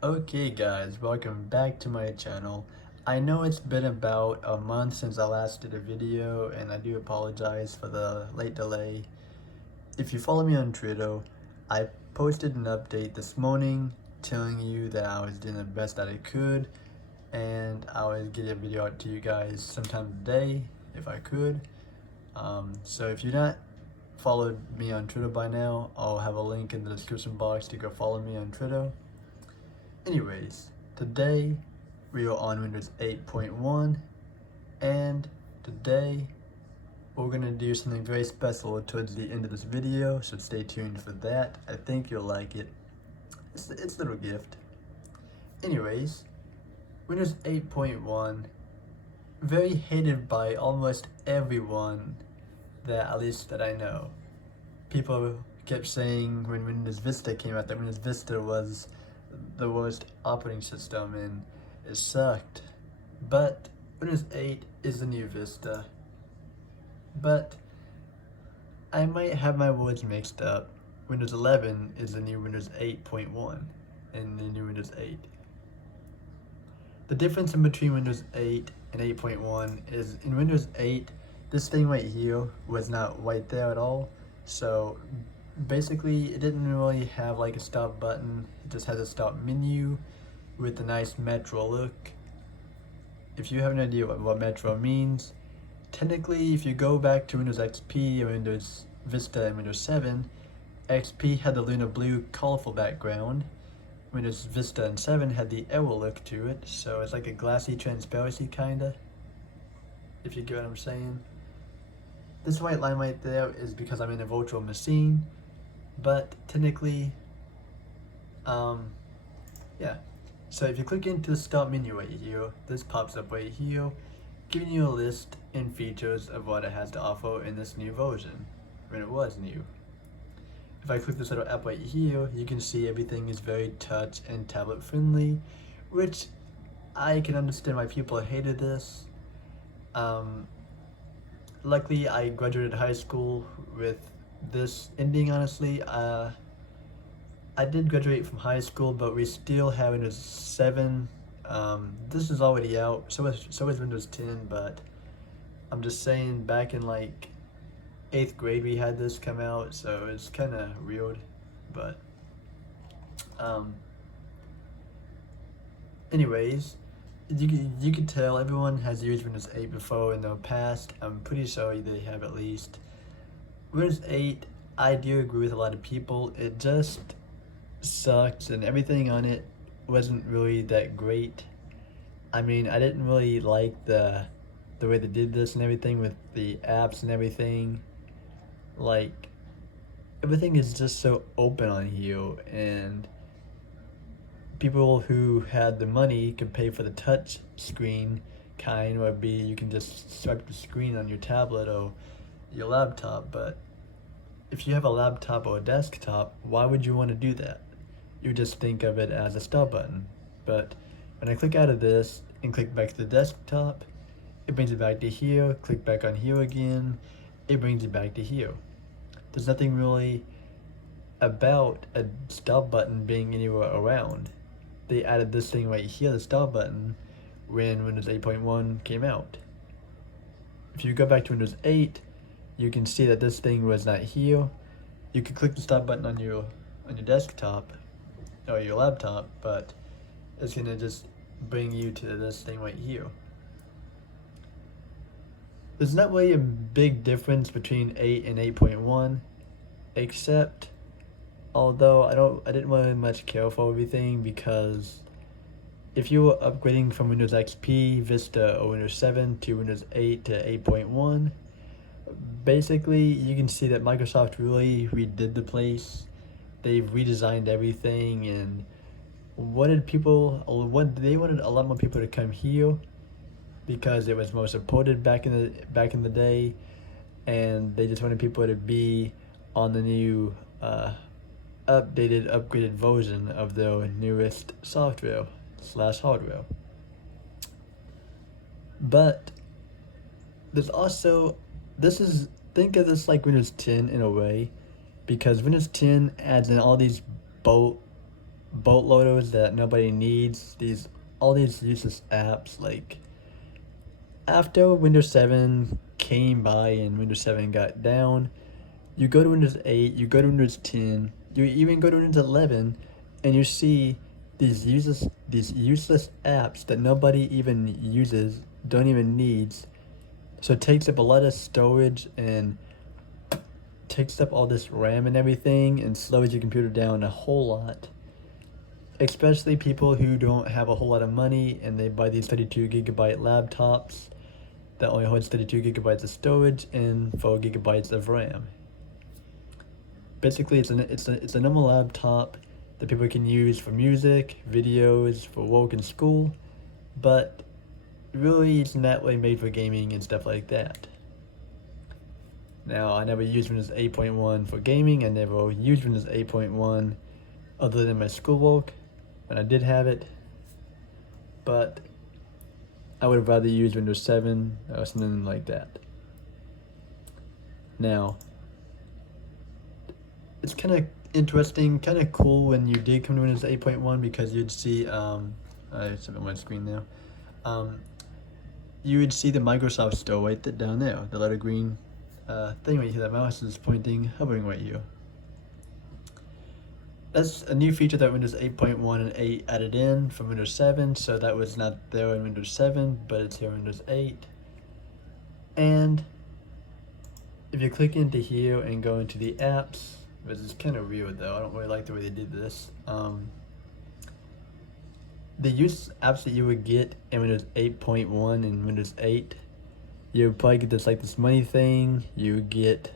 Okay guys, welcome back to my channel. I know it's been about a month since I last did a video and I do apologize for the late delay. If you follow me on Twitter, I posted an update this morning telling you that I was doing the best that I could and I would get a video out to you guys sometime today if I could. So if you're not followed me on Twitter by now, I'll have a link in the description box to go follow me on Twitter. Anyways, today we are on Windows 8.1 and today we're gonna do something very special towards the end of this video, so stay tuned for that. I think you'll like it. It's a little gift. Anyways, Windows 8.1, very hated by almost everyone at least that I know. People kept saying when Windows Vista came out that Windows Vista was the worst operating system and it sucked. But Windows 8 is the new Vista. But I might have my words mixed up. Windows 11 is the new Windows 8.1 and the new Windows 8. The difference in between Windows 8 and 8.1 is in Windows 8, this thing right here was not right there at all. So basically it didn't really have like a stop button. It just has a stop menu with a nice Metro look. If you have an idea what Metro means, technically if you go back to Windows XP or Windows Vista and Windows 7, XP had the lunar blue colorful background. Windows Vista and 7 had the arrow look to it, so it's like a glassy transparency kinda, if you get what I'm saying. This white line right there is because I'm in a virtual machine, but technically, yeah. So if you click into the start menu right here, this pops up right here, giving you a list and features of what it has to offer in this new version, when it was new. If I click this little app right here, you can see everything is very touch and tablet friendly, which I can understand why people hated this. Luckily, I graduated high school with this ending, honestly. I did graduate from high school, but we still have Windows 7. This is already out, so is Windows 10, but I'm just saying back in like 8th grade we had this come out, so it's kind of weird, but anyways, you can tell everyone has used Windows 8 before in the past. I'm pretty sure they have at least. Windows 8, I do agree with a lot of people. It just sucks and everything on it wasn't really that great. I mean, I didn't really like the way they did this and everything with the apps and everything. Like, everything is just so open on here, and people who had the money could pay for the touch screen kind, or you can just swipe the screen on your tablet or your laptop. But if you have a laptop or a desktop, why would you want to do that? You just think of it as a start button. But when I click out of this and click back to the desktop, it brings it back to here. Click back on here again, it brings it back to here. There's nothing really about a stop button being anywhere around. They added this thing right here, the stop button, when Windows 8.1 came out. If you go back to Windows 8, you can see that this thing was not here. You can click the stop button on your desktop or your laptop, but it's gonna just bring you to this thing right here. There's not really a big difference between 8 and 8.1, except, although I didn't really much care for everything, because if you were upgrading from Windows XP, Vista, or Windows 7 to Windows 8 to 8.1, basically you can see that Microsoft really redid the place. They've redesigned everything, and they wanted a lot more people to come here because it was more supported back in the day, and they just wanted people to be on the new upgraded version of their newest software / hardware. But there's also, think of this like Windows 10 in a way, because Windows 10 adds in all these boatloaders that nobody needs. All these useless apps. Like after Windows 7 came by and Windows 7 got down, you go to Windows 8, you go to Windows 10, you even go to Windows 11, and you see these useless apps that nobody even uses, don't even needs. So it takes up a lot of storage and takes up all this RAM and everything and slows your computer down a whole lot. Especially people who don't have a whole lot of money and they buy these 32 gigabyte laptops that only holds 32 gigabytes of storage and 4 gigabytes of RAM. Basically, it's a normal laptop that people can use for music, videos, for work and school, but really it's not really made for gaming and stuff like that. Now, I never used Windows 8.1 for gaming. I never used Windows 8.1 other than my schoolwork when I did have it, but I would have rather used Windows 7 or something like that. Now, it's kind of interesting, kind of cool when you did come to Windows 8.1 because you'd see, it's on my screen now, you would see the Microsoft Store right down there, the little green thing right here, that mouse is pointing, hovering right here. That's a new feature that Windows 8.1 and 8 added in from Windows 7, so that was not there in Windows 7, but it's here in Windows 8. And if you click into here and go into the apps, which is kind of weird though, I don't really like the way they did this. The use apps that you would get in Windows 8.1 and Windows 8, you would probably get this money thing. You get,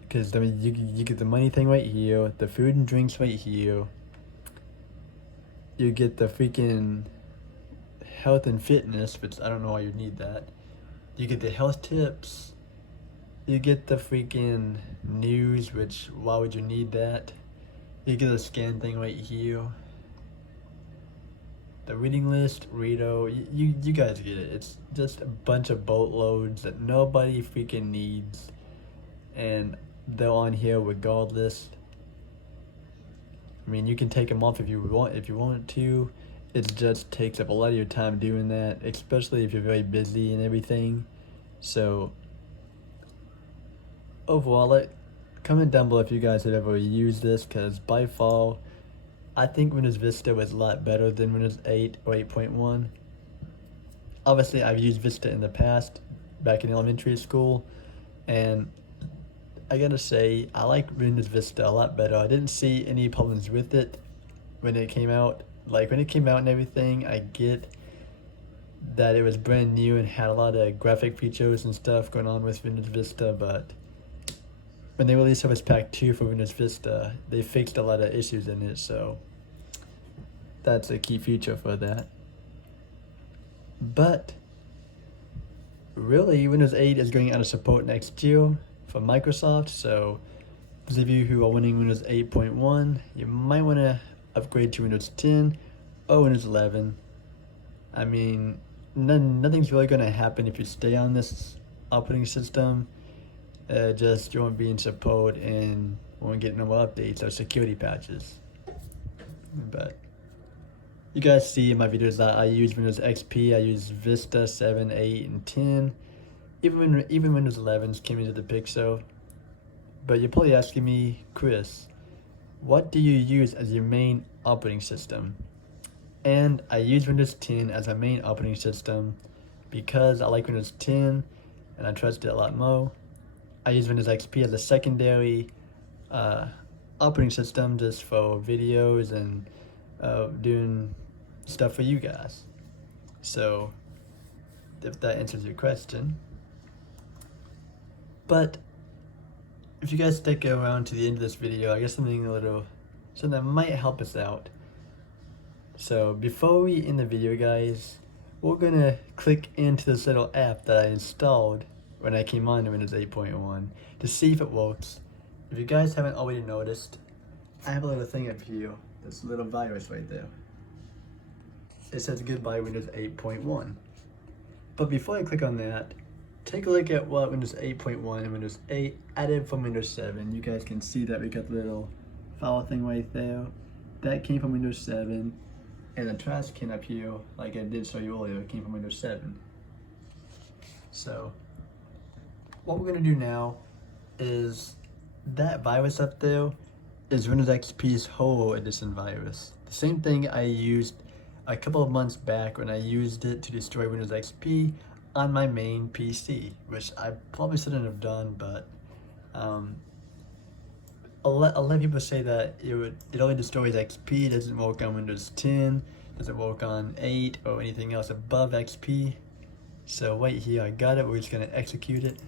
because I mean you get the money thing right here, the food and drinks right here. You get the freaking health and fitness, which I don't know why you need that. You get the health tips. You get the freaking news, which why would you need that? You get the scan thing right here. The reading list, Rito, you guys get it. It's just a bunch of boatloads that nobody freaking needs, and they're on here regardless. I mean, you can take them off if you want to. It just takes up a lot of your time doing that, especially if you're very busy and everything. So overall, comment down below if you guys have ever used this, because by far, I think Windows Vista was a lot better than Windows 8 or 8.1. Obviously, I've used Vista in the past, back in elementary school, and I gotta say, I like Windows Vista a lot better. I didn't see any problems with it when it came out. Like, when it came out and everything, I get that it was brand new and had a lot of graphic features and stuff going on with Windows Vista, but when they released Service Pack 2 for Windows Vista, they fixed a lot of issues in it, so that's a key feature for that. But really, Windows 8 is going out of support next year from Microsoft, so those of you who are running Windows 8.1, you might want to upgrade to Windows 10 or Windows 11. I mean, nothing's really going to happen if you stay on this operating system. Just you won't be in support and won't get no updates or security patches. But you guys see in my videos that I use Windows XP, I use Vista 7, 8, and 10. Even Windows 11 came into the picture. But you're probably asking me, Chris, what do you use as your main operating system? And I use Windows 10 as my main operating system because I like Windows 10 and I trust it a lot more. I use Windows XP as a secondary operating system just for videos and doing stuff for you guys. So if that answers your question. But if you guys stick around to the end of this video, I guess something that might help us out. So before we end the video, guys, we're gonna click into this little app that I installed when I came on to Windows 8.1 to see if it works. If you guys haven't already noticed, I have a little thing up here, this little virus right there. It says goodbye Windows 8.1. But before I click on that, take a look at what Windows 8.1 and Windows 8 added from Windows 7. You guys can see that we got the little file thing right there. that came from Windows 7, and the trash can up here, like I did show you earlier, came from Windows 7. So what we're gonna do now is that virus up there is Windows XP's Whole Edition virus. The same thing I used a couple of months back when I used it to destroy Windows XP on my main PC, which I probably shouldn't have done, but a lot of people say that it only destroys XP, doesn't work on Windows 10, doesn't work on 8 or anything else above XP. So wait here, I got it, we're just gonna execute it.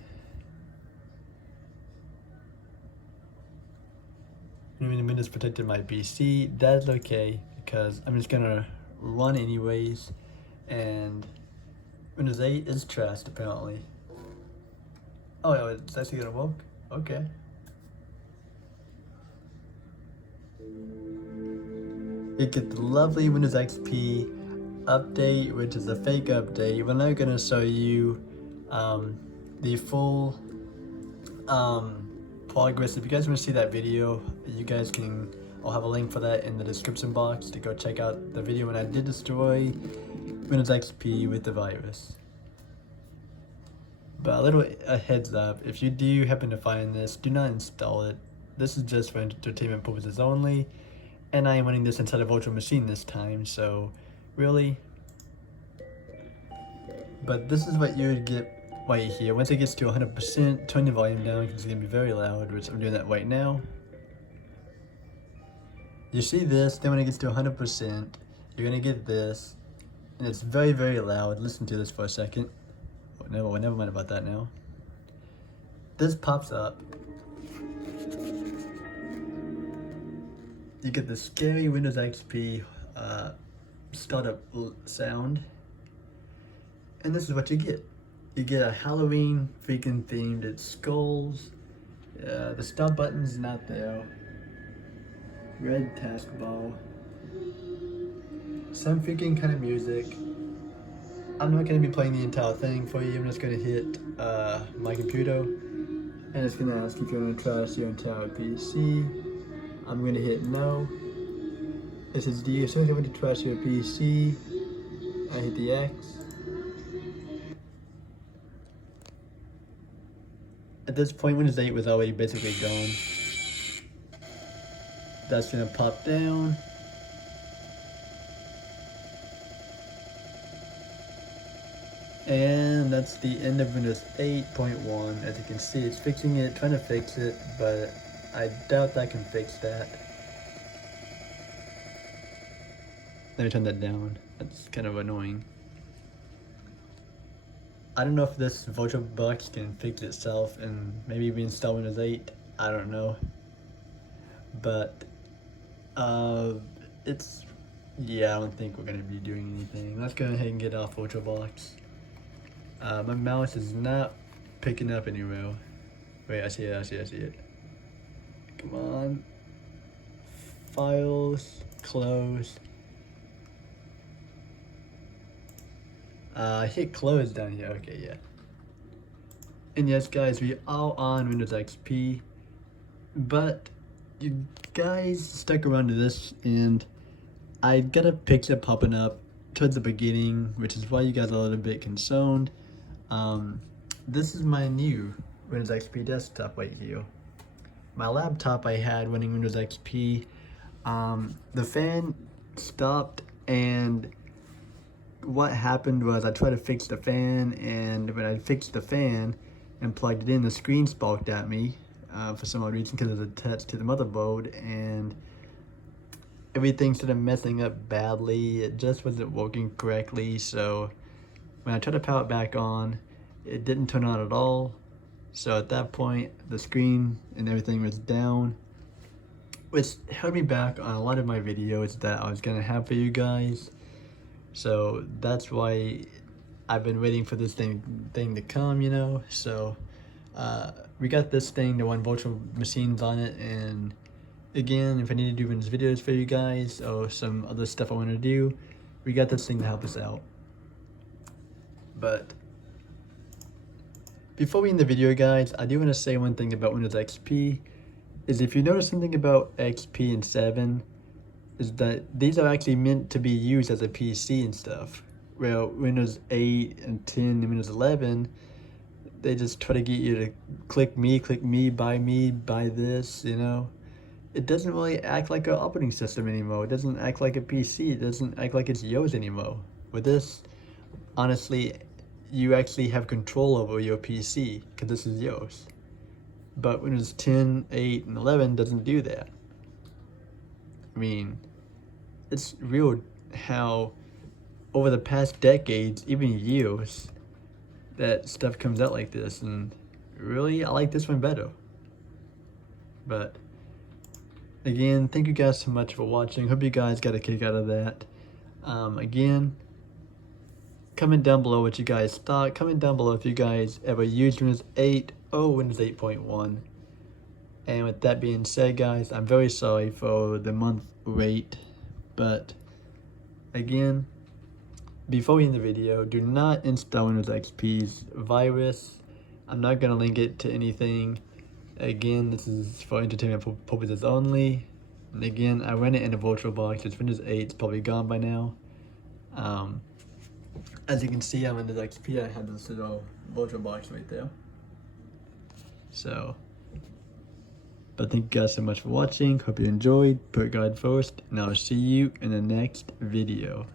Even Windows protected my PC, that's okay, because I'm just gonna run anyways, and Windows 8 is trashed apparently. Oh, yeah, it's actually gonna work? Okay. You get the lovely Windows XP update, which is a fake update. We're not gonna show you the full progress. If you guys want to see that video, you guys can, I'll have a link for that in the description box to go check out the video when I did destroy Windows XP with the virus. But a little heads up, if you do happen to find this, do not install it. This is just for entertainment purposes only, and I am running this inside a virtual machine this time, so really. But this is what you would get right here. Once it gets to 100%, turn the volume down because it's going to be very loud, which I'm doing that right now. You see this, then when it gets to 100%, you're going to get this, and it's very, very loud. Listen to this for a second. Oh, never mind about that now. This pops up. You get the scary Windows XP startup sound, and this is what you get. You get a Halloween freaking themed, it's skulls, the stop button's not there, red taskbar, some freaking kind of music. I'm not going to be playing the entire thing for you, I'm just going to hit my computer, and it's going to ask if you want to trash your entire PC. I'm going to hit no. It says, do you seriously want to trash your PC? I hit the X. At this point, Windows 8 was already basically gone. That's gonna pop down. And that's the end of Windows 8.1. As you can see, it's fixing it, trying to fix it, but I doubt that can fix that. Let me turn that down. That's kind of annoying. I don't know if this virtual box can fix itself and maybe reinstall Windows 8. I don't know. But yeah, I don't think we're gonna be doing anything. Let's go ahead and get off VirtualBox. My mouse is not picking up anywhere. Wait, I see it. Come on. Files, close. Hit close down here. Okay, yeah. And yes, guys, we are on Windows XP, but you guys stuck around to this, and I got a picture popping up towards the beginning, which is why you guys are a little bit concerned. This is my new Windows XP desktop right here. My laptop I had running Windows XP, the fan stopped, and what happened was I tried to fix the fan, and when I fixed the fan and plugged it in, the screen sparked at me for some odd reason because it's attached to the motherboard, and everything started messing up badly. It just wasn't working correctly, so when I tried to power it back on, it didn't turn on at all. So at that point, the screen and everything was down, which held me back on a lot of my videos that I was gonna have for you guys. So that's why I've been waiting for this thing to come, you know. So we got this thing to run virtual machines on it, and again, if I need to do Windows videos for you guys or some other stuff I want to do, we got this thing to help us out. But before we end the video, guys, I do want to say one thing about Windows XP, is if you notice something about XP and 7, is that these are actually meant to be used as a PC and stuff. Well, Windows 8 and 10 and Windows 11, they just try to get you to click me, buy this, you know. It doesn't really act like an operating system anymore. It doesn't act like a PC. It doesn't act like it's yours anymore. With this, honestly, you actually have control over your PC because this is yours. But Windows 10, 8, and 11 doesn't do that. I mean, it's real how over the past decades, even years, that stuff comes out like this, and really, I like this one better. But again, thank you guys so much for watching. Hope you guys got a kick out of that. Again, comment down below what you guys thought. Comment down below if you guys ever used Windows 8 or Windows 8.1. And with that being said, guys, I'm very sorry for the month wait, but again, before we end the video, do not install Windows XP's virus. I'm not going to link it to anything. Again, this is for entertainment purposes only. And again, I ran it in a virtual box. It's Windows 8. It's probably gone by now. As you can see, I'm in the XP. I have this little virtual box right there. So, but thank you guys so much for watching. Hope you enjoyed. Put God first, and I'll see you in the next video.